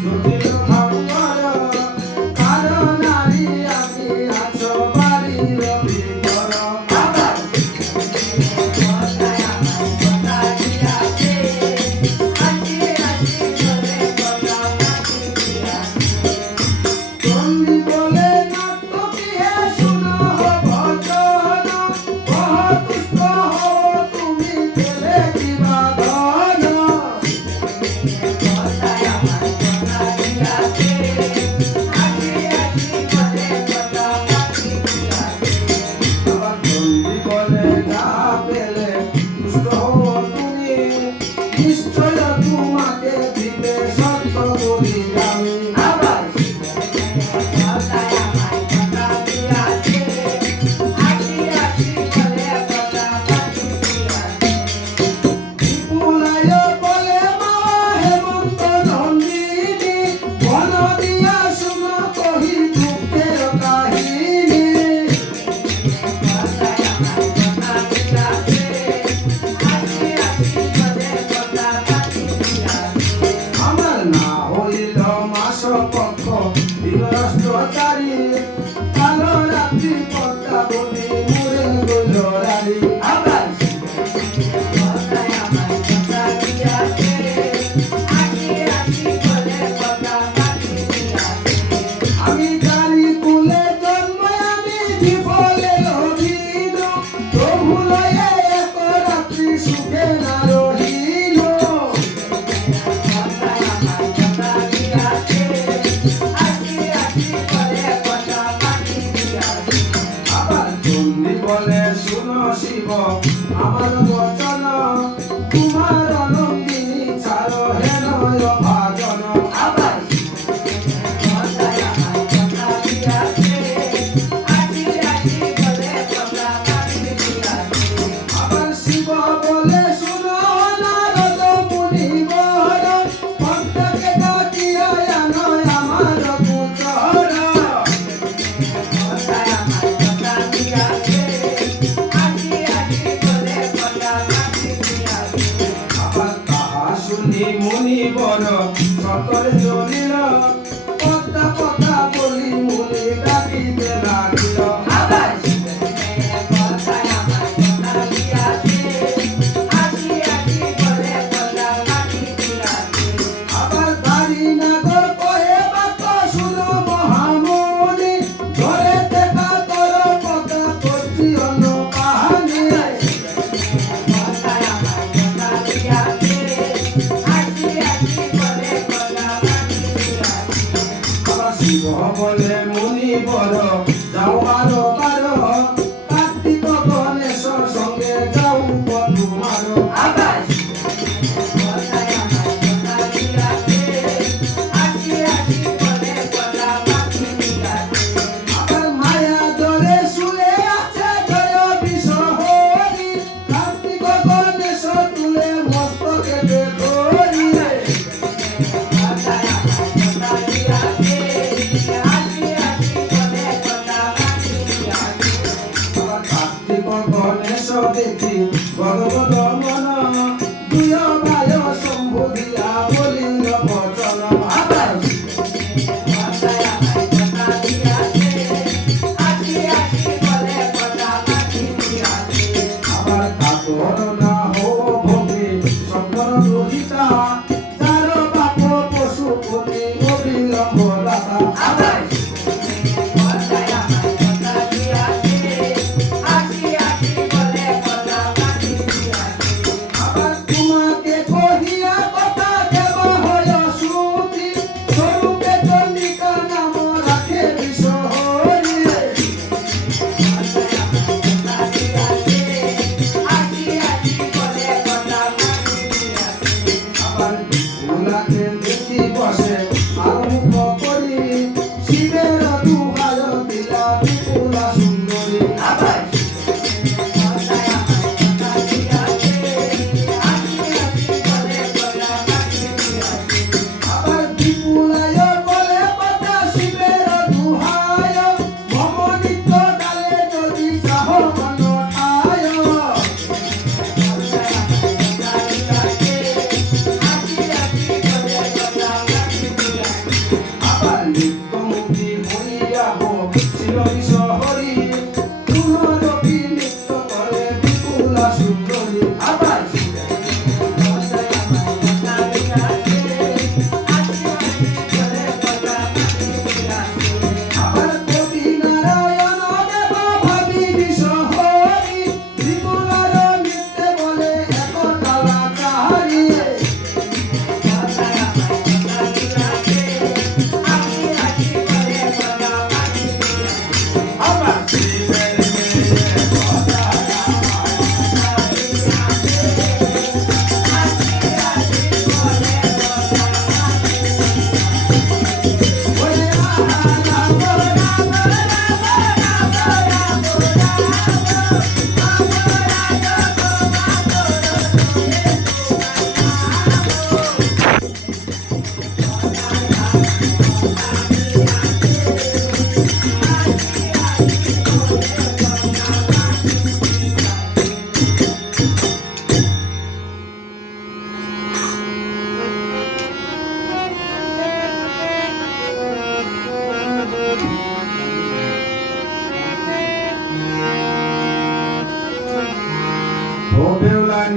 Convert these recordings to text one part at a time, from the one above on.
Thank you. Someone ভগবত মন দুয়া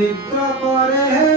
নিদ্রা করে